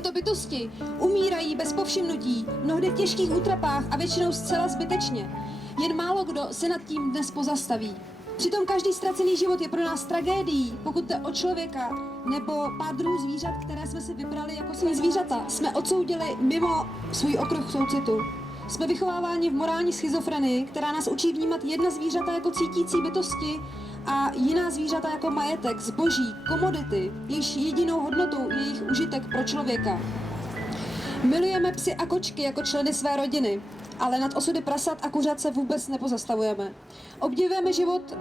Tyto bytosti umírají bez povšimnutí, mnohdy v těžkých útrapách a většinou zcela zbytečně. Jen málo kdo se nad tím dnes pozastaví. Přitom každý ztracený život je pro nás tragédií, pokud jde o člověka nebo pár druhů zvířat, které jsme si vybrali jako své zvířata, jsme odsoudili mimo svůj okruh soucitu. Jsme vychováváni v morální schizofrenii, která nás učí vnímat jedna zvířata jako cítící bytosti a jiná zvířata jako majetek, zboží, komodity, jejichž jedinou hodnotou je jejich užitek pro člověka. Milujeme psy a kočky jako členy své rodiny, ale nad osudy prasat a kuřat se vůbec nepozastavujeme. Obdivujeme život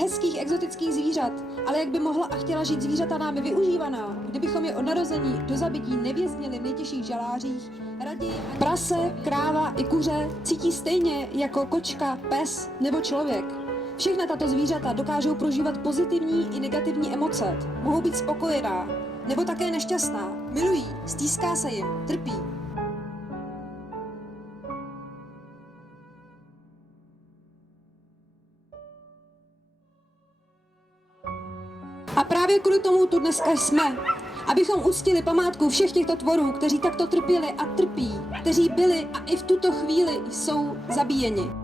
hezkých exotických zvířat, ale jak by mohla a chtěla žít zvířata námi využívaná, kdybychom je od narození do zabití nevěznili v nejtěžších žalářích, raději prase, kráva i kuře cítí stejně jako kočka, pes nebo člověk. Všechna tato zvířata dokážou prožívat pozitivní i negativní emoce, mohou být spokojená nebo také nešťastná, milují, stýská se jim, trpí. A právě kvůli tomu tu dneska jsme, abychom uctili památku všech těchto tvorů, kteří takto trpěli a trpí, kteří byli a i v tuto chvíli jsou zabíjeni.